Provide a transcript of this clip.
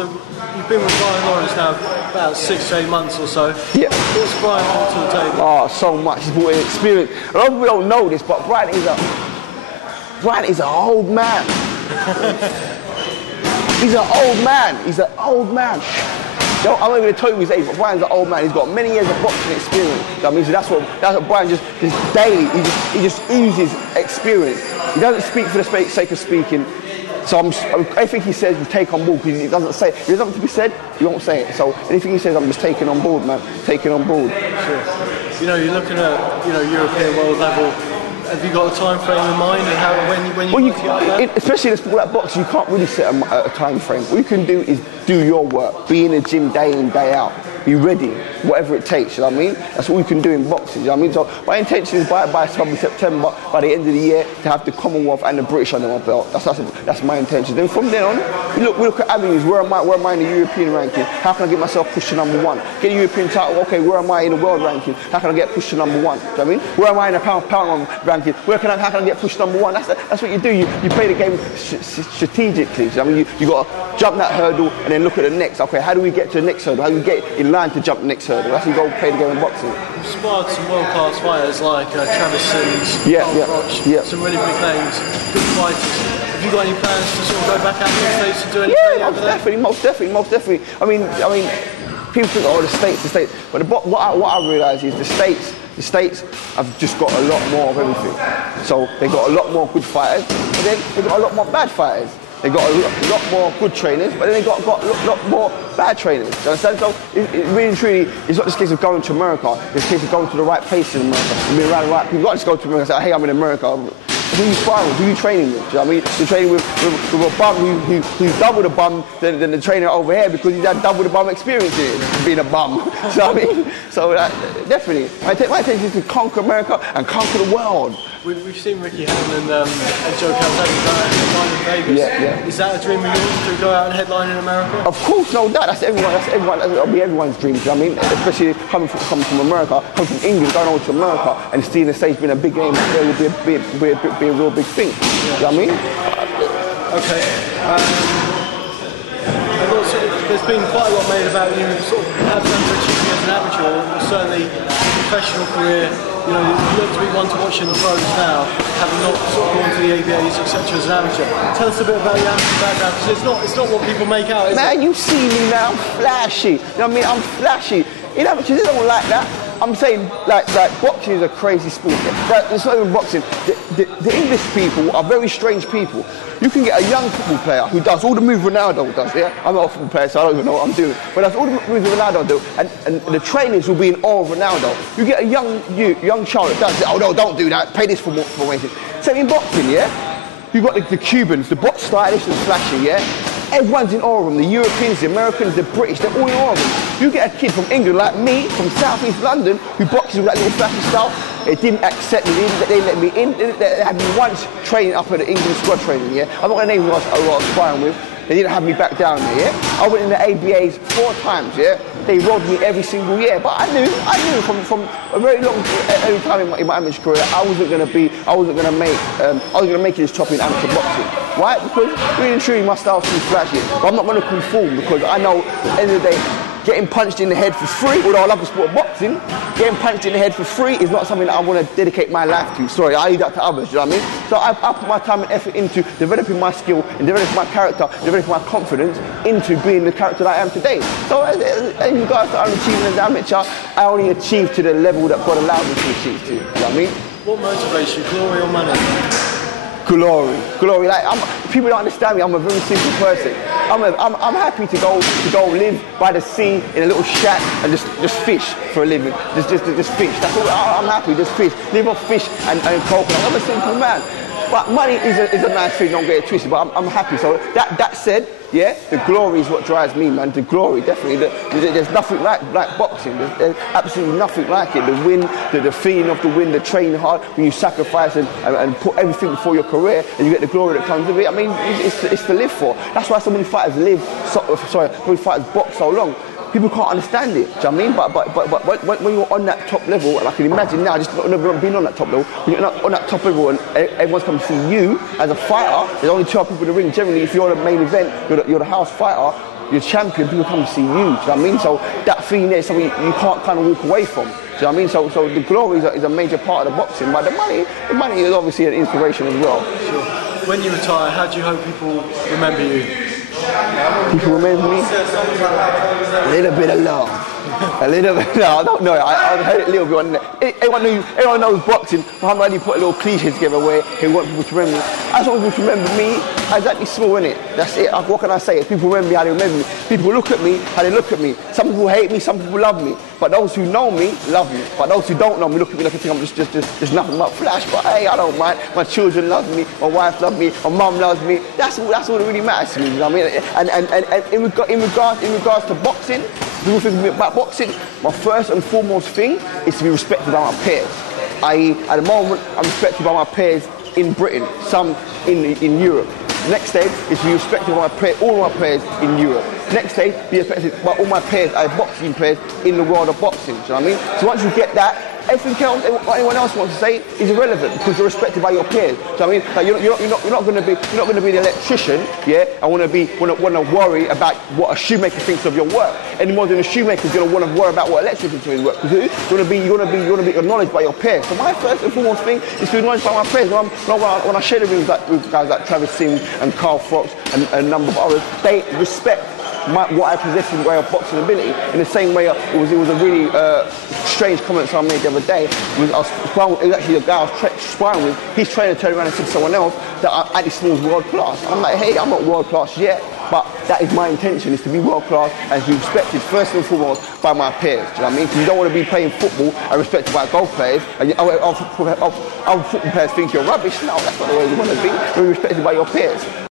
So you've been with Brian Lawrence now about 6 to 8 months or so. Yeah. What's Brian brought to the table? Oh, so much. He's brought in experience. A lot of people don't know this, but Brian is an old man. He's an old man. He's an old man. I'm not even going to tell you his age, but Brian's an old man. He's got many years of boxing experience. You know what I mean? So that's what Brian just daily. He just oozes experience. He doesn't speak for the sake of speaking. So everything he says, we take on board, because he doesn't say. If there's something to be said, he won't say it. So anything he says, I'm just taking on board, man. Taking on board. Sure. You know, you're looking at European world level. Have you got a time frame in mind, and how when you want to get out there? Especially in a sport like boxing, you can't really set a time frame. What you can do is do your work, be in the gym day in, day out, be ready, whatever it takes. You know what I mean? That's what we can do in boxing. You know what I mean? So my intention is by September, by the end of the year, to have the Commonwealth and the British under my belt. That's my intention. Then from then on, we look at avenues. Where am I in the European ranking? How can I get myself pushed to number one? Get a European title. Okay, where am I in the world ranking? How can I get pushed to number one? Do you know what I mean? Where am I in the pound ranking? How can I get pushed number one? That's what you do. You play the game strategically. I mean, you got to jump that hurdle and then look at the next. Okay, how do we get to the next hurdle? How do we get in line to jump the next hurdle? That's how you go play the game in boxing. You've sparred some world-class fighters like Travis Sims, Roch, some really big names, good fighters. Have you got any plans to sort of go back out to the States and do anything? Yeah, most definitely. I mean, people think, oh, the States. But what I realise is the States have just got a lot more of everything. So they got a lot more good fighters, but then they got a lot more bad fighters. They got a lot more good trainers, but then they got a lot more bad trainers. Do you understand? So it really, truly, it's not just a case of going to America. It's a case of going to the right place in America and being around the right people. You've got to just go to America and say, hey, I'm in America. Who are you sparring with? Who are you training with? Do you know what I mean? You're training with a bum who's double the bum than the trainer over here, because he's had double the bum experience being a bum. So I mean, definitely, my intention is to conquer America and conquer the world. We've seen Ricky Hatton and Joe Calzaghe go out and headline in Vegas. Yeah. Is that a dream of yours, to go out and headline in America? Of course, no doubt. That'll be everyone's dream. Do you know what I mean? Especially coming from America, coming from England, going over to America and seeing the stage being a big game, there would be a real big thing. Yeah. You know what I mean? Okay. There's been quite a lot made about you sort of have done for achieving as an amateur, or certainly professional career. You know, you look to be one to watch in the pros now, having not sort of gone to the ABAs, etc. as an amateur. Tell us a bit about your amateur background, because it's not what people make out, is it? Man, you see me now, I'm flashy. You know what I mean? I'm flashy. In amateurs, they don't like that. I'm saying, like boxing is a crazy sport. It's not even boxing. The English people are very strange people. You can get a young football player who does all the moves Ronaldo does, yeah? I'm not a football player, so I don't even know what I'm doing. But that's all the moves Ronaldo do, and the trainers will be in awe of Ronaldo. You get a young child that does it, oh no, don't do that, pay this formation. Same in boxing, yeah? You've got the Cubans, the box stylish and flashy, yeah? Everyone's in awe of them. The Europeans, the Americans, the British, they're all in awe of them. You get a kid from England like me, from South East London, who boxes with that little flashy style. They didn't accept me, they let me in. They had me once training up at the England squad training, yeah? I'm not going to name who I was sparring with. They didn't have me back down there, yeah? I went in the ABAs 4 times, yeah? They rolled me every single year, but I knew from a very long time in my amateur career, I wasn't going to make it as top in amateur boxing. Why? Because really and truly my style's too flashy. But I'm not going to conform, because I know at the end of the day, getting punched in the head for free, although I love the sport of boxing, getting punched in the head for free is not something that I want to dedicate my life to. Sorry, I leave that to others, you know what I mean? So I put my time and effort into developing my skill and developing my character, developing my confidence into being the character that I am today. So in regards to achieving as an amateur, I only achieved to the level that God allowed me to achieve to, you know what I mean? What motivates you, glory or money? Glory. Like people don't understand me. I'm a very simple person. I'm happy to go live by the sea in a little shack and just fish for a living. Just fish. That's all. I'm happy. Just fish. Live off fish and coconut. I'm a simple man. But money is a nice thing. Don't get it twisted. But I'm happy. So that said, yeah, the glory is what drives me, man. The glory, definitely. There's nothing like boxing. There's absolutely nothing like it. The win, the feeling of the win, the training hard, when you sacrifice and put everything before your career, and you get the glory that comes with it. I mean, it's to live for. That's why so many fighters box so long. People can't understand it, do you know what I mean? But when you're on that top level, and I can imagine now, just never been on that top level, when you're on that top level and everyone's come to see you as a fighter, there's only 2 people in the ring. Generally, if you're the main event, you're the house fighter, you're champion, people come to see you. Do you know what I mean? So that feeling there is something you can't kind of walk away from. Do you know what I mean? So the glory is a major part of the boxing, but the money is obviously an inspiration as well. Sure. When you retire, how do you hope people remember you? People remember me? A little bit of love. A little bit. No, I don't know. I heard it a little bit on there. Everyone knows boxing. Muhammad Ali put a little cliche together where he wants people to remember me. I just want people to remember me as that small, innit? That's it. What can I say? People remember me how they remember me. People look at me how they look at me. Some people hate me, some people love me. But those who know me love me. But those who don't know me look at me like I think I'm just nothing but flash. But hey, I don't mind. My children love me. My wife loves me. My mum loves me. That's all that really matters to me. You know what I mean? And in regards to boxing, people think about boxing, my first and foremost thing is to be respected by my peers. At the moment, I'm respected by my peers in Britain, some in Europe. Next stage is to be respected by all my peers in Europe. Next stage, be respected by all my peers, boxing peers in the world of boxing. Do you know what I mean? So once you get that, everything else, what anyone else wants to say is irrelevant because you're respected by your peers. Do you know what I mean? Like you're not going to be the electrician, yeah, and want to worry about what a shoemaker thinks of your work any more than a shoemaker's going to want to worry about what electrician thinks of his work. Because you're going to be acknowledged by your peers. So my first and foremost thing is to be acknowledged by my peers. When I share the rooms with guys like Travis Sims and Carl Fox and a number of others, they respect what I possess in the way of boxing ability. In the same way, it was a really strange comment someone made the other day. It was actually the guy I was sparring with. His trainer turned around and said to someone else that Andy Small's world class. I'm like, hey, I'm not world class yet, but that is my intention, is to be world class and to be respected first and foremost by my peers. Do you know what I mean? Because you don't want to be playing football and respected by golf players and other football players think you're rubbish. No, that's not the way you want to be. You're respected by your peers.